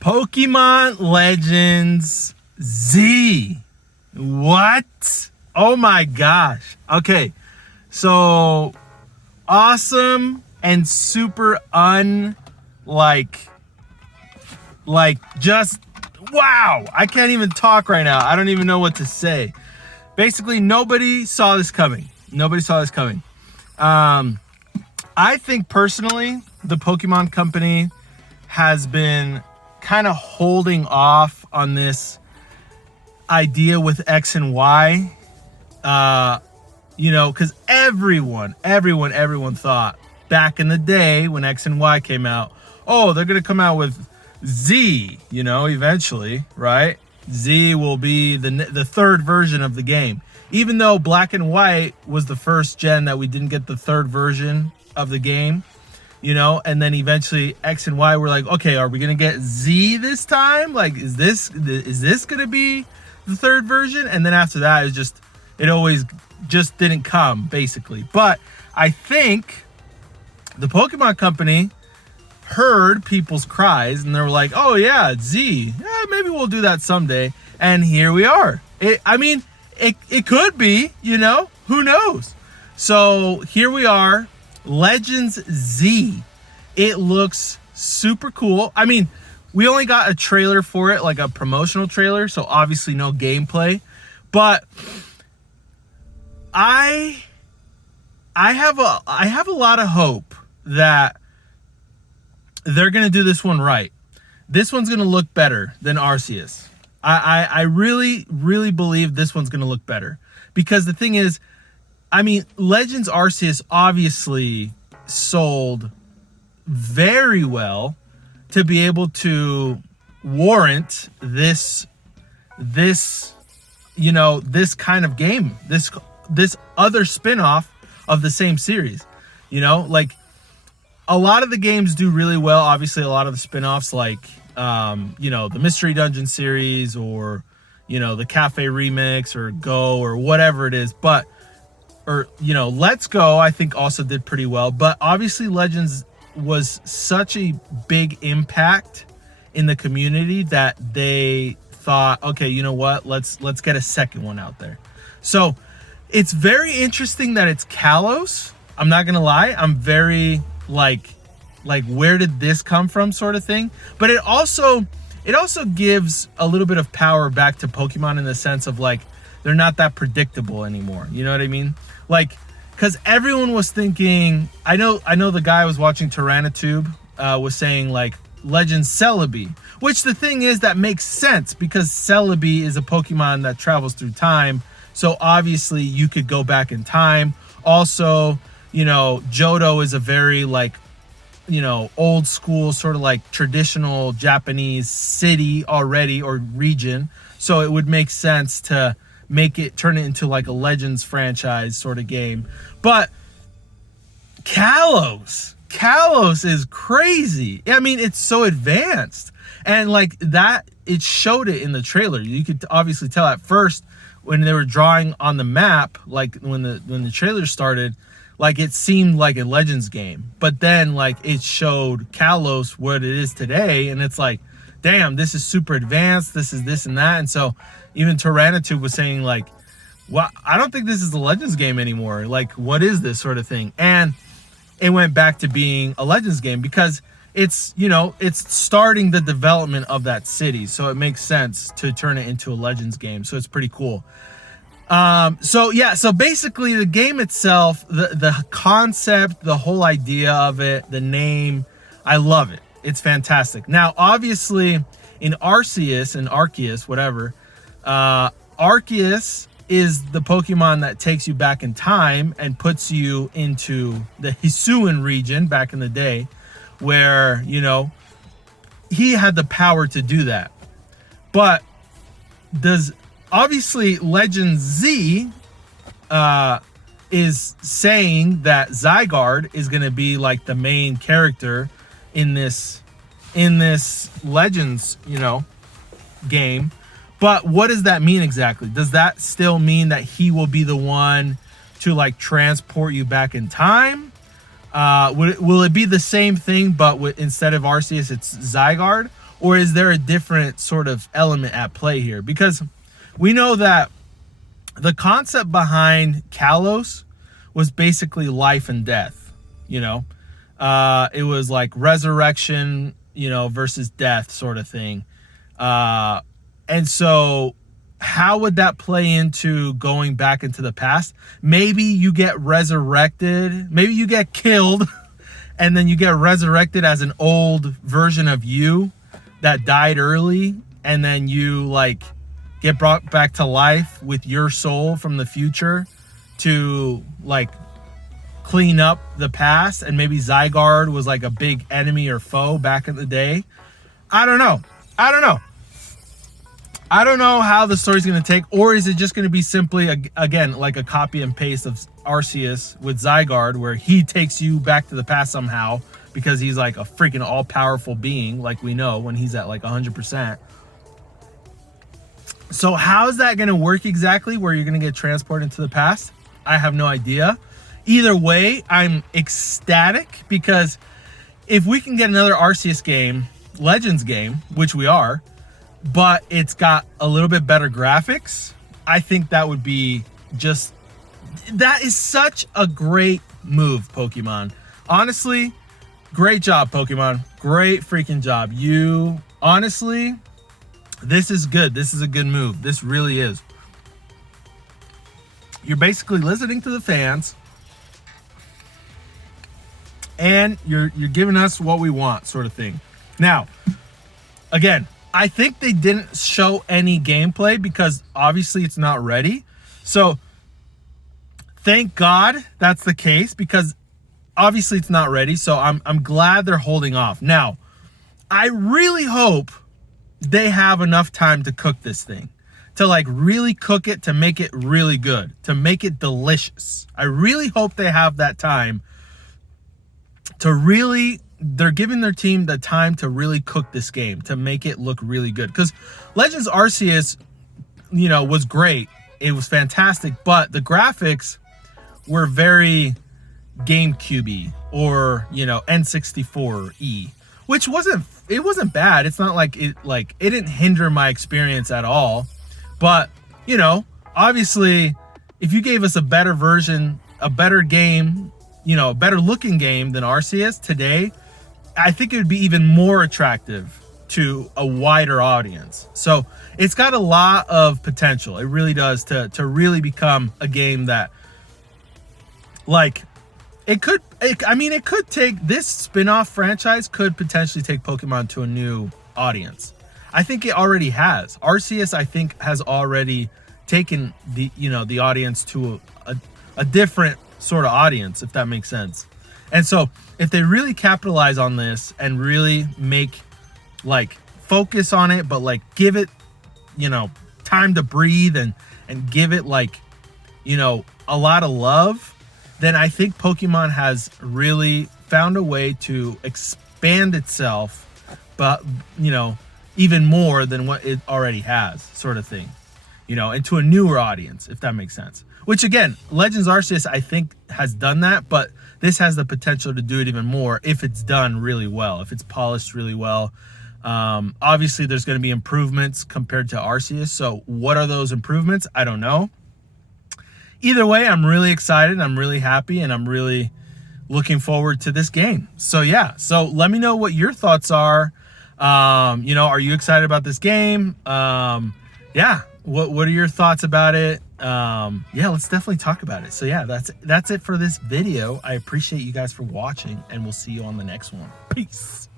Pokemon Legends Z. What? Oh my gosh. Okay. So awesome and super just wow. I can't even talk right now. I don't even know what to say. Basically, nobody saw this coming. I think personally, the Pokemon Company has been kind of holding off on this idea with X and Y. Because everyone thought back in the day when X and Y came out, oh, they're going to come out with Z, eventually, right? Z will be the third version of the game. Even though Black and White was the first gen that we didn't get the third version of the game, and then eventually X and Y were like, okay, are we going to get Z this time? Like, is this going to be the third version? And then after that, it always just didn't come, basically. But I think the Pokemon Company heard people's cries and they were like, oh yeah, Z, yeah, maybe we'll do that someday. And here we are. It could be, who knows? So here we are, Legends Z. It looks super cool. I mean, we only got a trailer for it, like a promotional trailer, so obviously no gameplay. But I have a lot of hope that they're gonna do this one right. This one's gonna look better than Arceus. I really, really believe this one's gonna look better. Because the thing is, Legends Arceus obviously sold very well to be able to warrant this kind of game, this other spin-off of the same series. Like a lot of the games do really well. Obviously, a lot of the spin-offs like the Mystery Dungeon series or the Cafe Remix or Go or whatever it is, Let's Go I think also did pretty well. But obviously Legends was such a big impact in the community that they thought, okay, you know what, let's get a second one out there. So it's very interesting that it's Kalos. I'm not gonna lie, I'm very like where did this come from sort of thing. But it also gives a little bit of power back to Pokemon in the sense of like they're not that predictable anymore. You know what I mean? Like, because everyone was thinking, I know the guy I was watching Tyrannotube was saying like Legend Celebi, which the thing is that makes sense because Celebi is a Pokemon that travels through time. So obviously you could go back in time. Also, Johto is a very like, old school sort of like traditional Japanese city already or region. So it would make sense to turn it into like a Legends franchise sort of game. But Kalos is crazy. It's so advanced. And like that, it showed it in the trailer. You could obviously tell at first when they were drawing on the map, like when the trailer started, like it seemed like a Legends game. But then like it showed Kalos what it is today. And it's like, damn, this is super advanced. This is this and that. And so even Tyrannotube was saying like, well, I don't think this is a Legends game anymore. Like, what is this sort of thing? And it went back to being a Legends game because it's starting the development of that city. So it makes sense to turn it into a Legends game. So it's pretty cool. So basically the game itself, the concept, the whole idea of it, the name, I love it. It's fantastic. Now, obviously in Arceus, whatever, Arceus is the Pokemon that takes you back in time and puts you into the Hisuian region back in the day where, he had the power to do that. But obviously Legend Z is saying that Zygarde is going to be like the main character in this Legends, game. But what does that mean exactly? Does that still mean that he will be the one to like transport you back in time? Will it be the same thing, but instead of Arceus, it's Zygarde? or is there a different sort of element at play here? Because we know that the concept behind Kalos was basically life and death, you know. It was like resurrection, you know, versus death sort of thing. And so how would that play into going back into the past? Maybe you get resurrected, maybe you get killed, and then you get resurrected as an old version of you that died early, and then you like get brought back to life with your soul from the future to like clean up the past, and maybe Zygarde was like a big enemy or foe back in the day. I don't know how the story's going to take, or is it just going to be simply, again, like a copy and paste of Arceus with Zygarde, where he takes you back to the past somehow because he's like a freaking all-powerful being, like we know, when he's at like 100%. So how's that going to work exactly, where you're going to get transported into the past? I have no idea. Either way, I'm ecstatic, because if we can get another Arceus game, Legends game, which we are, but it's got a little bit better graphics, I think that would be just, that is such a great move, Pokemon. Honestly, great job, Pokemon. Great freaking job. You, honestly, this is good. This is a good move. This really is. You're basically listening to the fans, and you're giving us what we want, sort of thing. Now, again, I think they didn't show any gameplay because obviously it's not ready. So thank God that's the case, because obviously it's not ready. So I'm glad they're holding off. Now, I really hope they have enough time to cook this thing, to like really cook it, to make it really good, to make it delicious. I really hope they have that time to really, they're giving their team the time to really cook this game, to make it look really good. Because Legends Arceus, you know, was great. It was fantastic, but the graphics were very GameCube-y, or, you know, N64-y, which wasn't bad. It's not like it didn't hinder my experience at all. But, you know, obviously, if you gave us a better version, a better game, you know, a better looking game than Arceus today, I think it would be even more attractive to a wider audience. So it's got a lot of potential. It really does, to really become a game that, like, it could take, this spin-off franchise could potentially take Pokemon to a new audience. I think it already has. Arceus, I think, has already taken the, you know, the audience to a different sort of audience, if that makes sense. And so if they really capitalize on this and really make, like, focus on it, but like give it, you know, time to breathe, and give it, like, you know, a lot of love, then I think Pokemon has really found a way to expand itself, but, you know, even more than what it already has, sort of thing, you know, into a newer audience, if that makes sense. Which, again, Legends Arceus, I think, has done that, but this has the potential to do it even more if it's done really well, if it's polished really well. Obviously, there's going to be improvements compared to Arceus. So what are those improvements? I don't know. Either way, I'm really excited. I'm really happy, and I'm really looking forward to this game. So yeah, so let me know what your thoughts are. You know, are you excited about this game? Yeah, what are your thoughts about it? Yeah, let's definitely talk about it. So yeah, that's it for this video. I appreciate you guys for watching, and we'll see you on the next one. Peace.